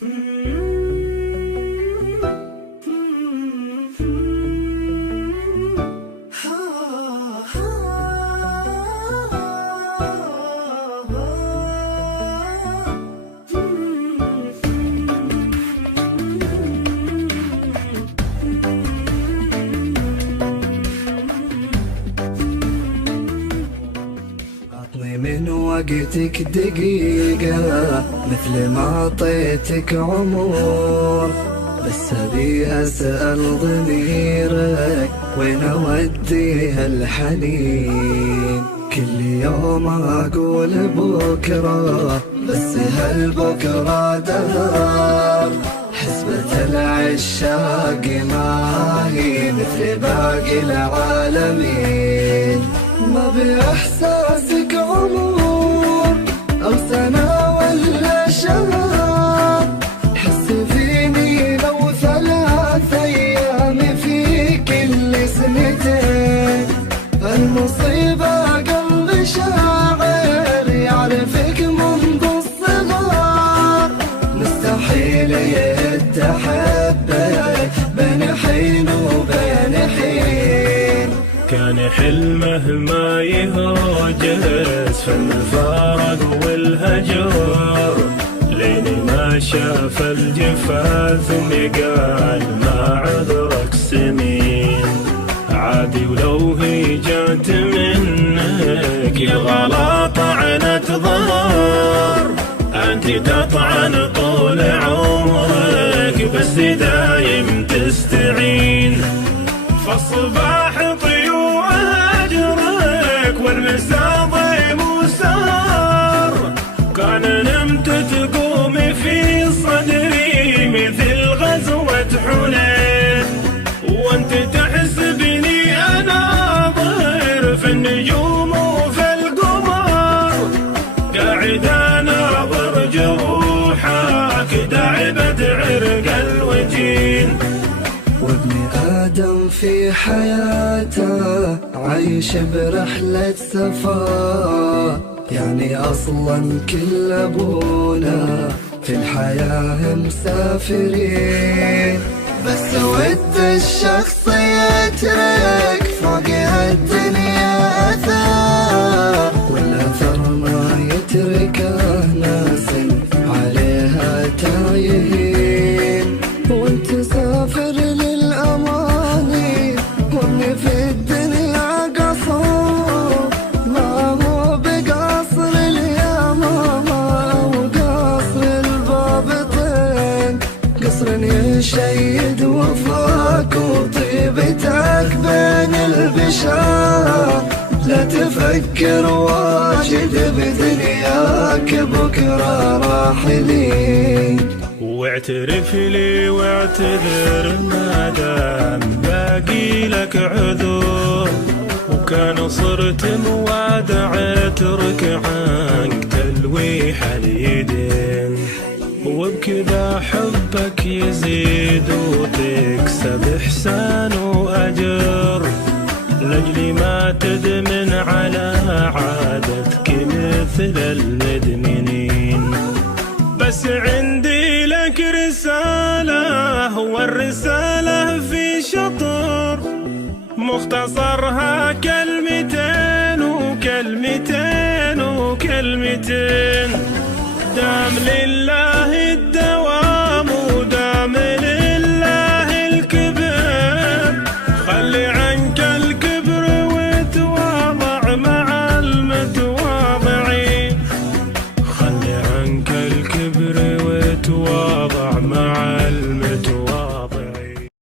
من وقتك دقيقة مثل ما أعطيتك عمر، بس أبي أسأل ضميرك وين أوديها الحنين. كل يوم أقول بكرة بس هالبكرة دهر، حسبة العشاق ما هي مثل باقي العالمين. ما بإحساسك عمر أو سنة ولا شهر، حس فيني لو 3 أيام في كل سنتين. المصيبة قلب شاعر يعرفك منذ الصغر، مستحيل يتحبك بين حين وبين حين. كان حلمه ما يهوجس في الفارق والهجر، لين ما شاف الجفا ثم قال ما عذرك سمين. عادي ولو هي جات منك يبغى طعنة ظهر، انت تطعن طول عمرك بس دايم تستعين. فالصباح والمساء ضيم وسهر، كان نمت تقومي في صدري مثل غزوة حنين. وانت تحسبني انا ظهر في النجوم وفي القمر، قاعد انا برجروحك داعبة عرق الوجين. وابن آدم في حياته عايش برحلة سفر، يعني أصلا كل أبونا في الحياة مسافرين. بس ود الشخص يترك فوق الدنيا أثر، والأثر ما يتركه ناس عليها تايهين. وانت سافر للأماني وامي في الدنيا قصر، ما هو بقصر اليمامة وقصر البابطين. قصر يشيد وفاك وطيبتك بين البشر، لا تفكر واجد بدنياك بكرة راحلين. واعترف لي واعتذر ما دام باقي لك عذر، وكان صرت موادع اترك عنك تلويح اليدين. وبكذا حبك يزيد وتكسب احسان واجر، لاجلي ما تدمن على عادتك مثل المدمنين. بس عندي لك رسالة، والرسالة في شطر مختصرها كلمتين وكلمتين وكلمتين. دام لله